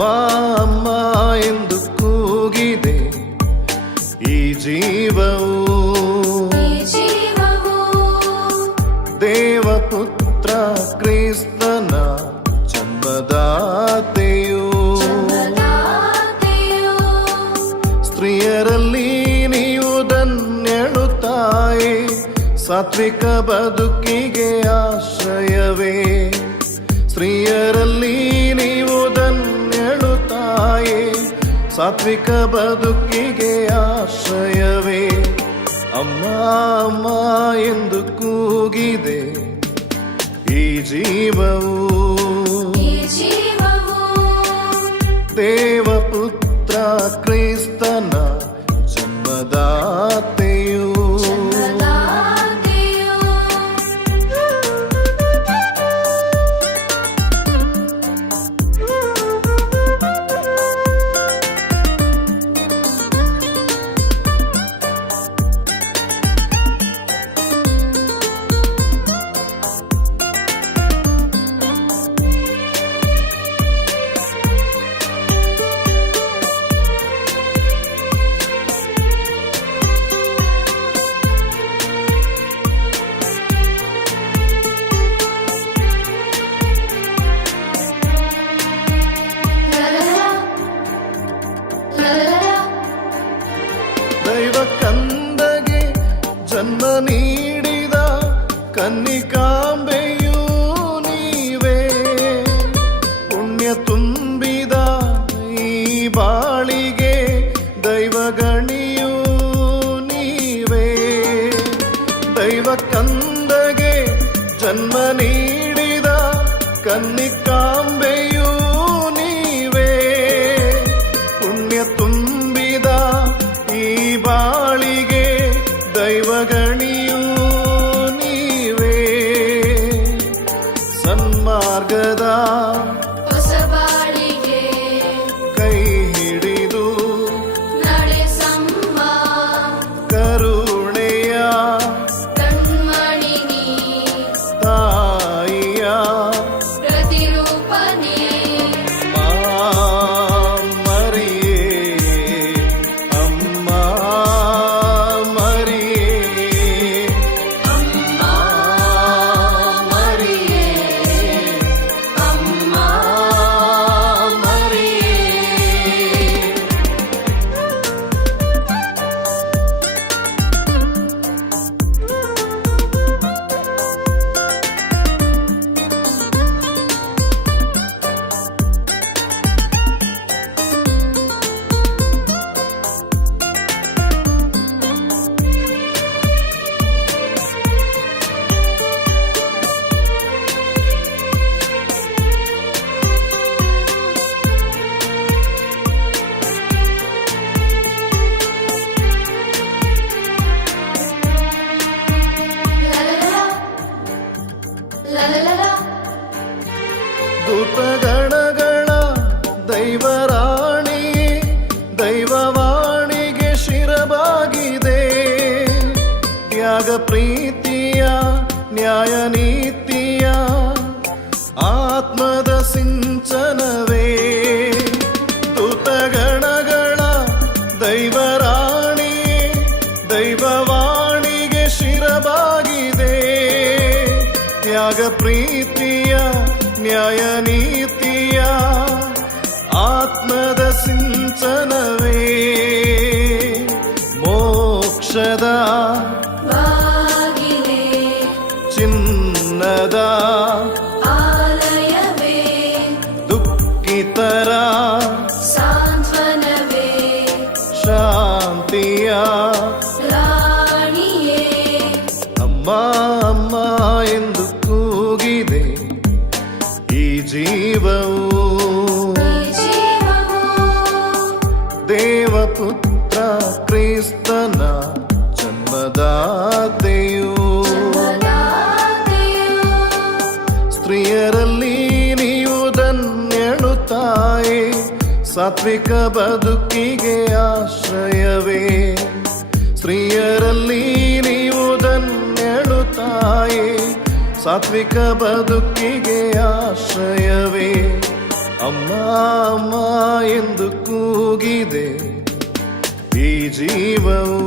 ಅಮ್ಮ ಅಮ್ಮ ಎಂದು ಕೂಗಿದೆ ಈ ಜೀವವು, ದೇವಪುತ್ರ ಕ್ರಿಸ್ತನ ಜನ್ಮದಾತೆಯು. ಸ್ತ್ರೀಯರಲ್ಲಿ ನೀವು ಧನ್ಯಳು ತಾಯಿ, ಸಾತ್ವಿಕ ಬದುಕಿಗೆ ಆಶ್ರಯವೇ. ಸ್ತ್ರೀಯರಲ್ಲಿ ನೀವು ಧನ್ಯಳು ತಾಯಿ, ಸಾತ್ವಿಕ ಬದುಕಿಗೆ ಆಶ್ರಯವೇ. ಅಮ್ಮ ಅಮ್ಮ ಎಂದು ಕೂಗಿದೆ ಈ ಜೀವವು, ದೇವಪುತ್ರ ಕ್ರಿಸ್ತನ ಜನ್ಮದಾತೆಯು. ದೈವ ಕಂದಗೆ ಜನ್ಮ ನೀಡಿದ ಕನ್ನಿಕಾಂಬೆಯೂ ನೀವೇ. ಪುಣ್ಯ ತುಂಬಿದ ಈ ಬಾಳಿಗೆ ದೈವಗಣಿಯೂ ನೀವೇ. ದೈವ ಕಂದಗೆ ಜನ್ಮ ನೀಡಿದ ಕನ್ನಿಕಾಂಬೆಯೂ ನೀವೇ. ಪುಣ್ಯ ತುಂಬಿದ ಈ ಬಾಳಿಗೆ ದೈವಗಣಿಯೂ ನೀವೇ. ಸನ್ಮಾರ್ಗದ ಹೊಸ ಬಾಳಿಗೆ ಕೈ ಹಿಡಿದು ನಡೆಸಮ್ಮ, ಕರುಣೆಯ ಕಣ್ಮಣಿ ನೀ, ತಾಯಿಯ ಪ್ರತಿರೂಪನೇ. ಮರಿಯೇ ಅಮ್ಮ ಮರಿಯೇ ಅಮ್ಮ ಮರಿಯೇ, ಅಮ್ಮ ಮರಿಯೇ. ದೂತಗಣಗಳ ದೈವರಾಣಿ, ದೈವವಾಣಿಗೆ ಶಿರಬಾಗಿದೆ. ತ್ಯಾಗ ಪ್ರೀತಿಯ ನ್ಯಾಯ ನೀತಿಯ ಆತ್ಮದ ಸಿಂಚನವೇ. ದೂತಗಣಗಳ ದೈವರಾಣಿ, ದೈವವಾಣಿಗೆ ಶಿರಬಾಗಿದೆ. ತ್ಯಾಗ ಪ್ರೀತಿಯ ನ್ಯಾಯ ನೀತಿಯ ಆತ್ಮದ ಸಿಂಚನವೇ. ಮೋಕ್ಷದ ಬಾಗಿಲೇ, ಚಿನ್ನದ ಆಲಯವೇ, ದುಃಖಿತರ ಸಾಂತ್ವನವೇ, ಶಾಂತಿಯ ರಾಣಿಯೇ. ಅಮ್ಮ ಅಮ್ಮ ಎಂದು ಕೂಗಿದೆ ಈ ಜೀವವು, ದೇವಪುತ್ರ ಕ್ರಿಸ್ತನ ಜನ್ಮದಾತೆಯು. ಸ್ತ್ರೀಯರಲ್ಲಿ ನೀವು ಧನ್ಯಳು ತಾಯಿ, ಸಾತ್ವಿಕ ಬದುಕಿಗೆ ಆಶ್ರಯವೇ. ಸ್ತ್ರೀಯರಲ್ಲಿ ನೀವು ಧನ್ಯಳು ತಾಯಿ, ಸಾತ್ವಿಕ ಬದುಕಿಗೆ ಆಶ್ರಯವೇ. ಅಮ್ಮ ಅಮ್ಮ ಎಂದು ಕೂಗಿದೆ ಈ ಜೀವವು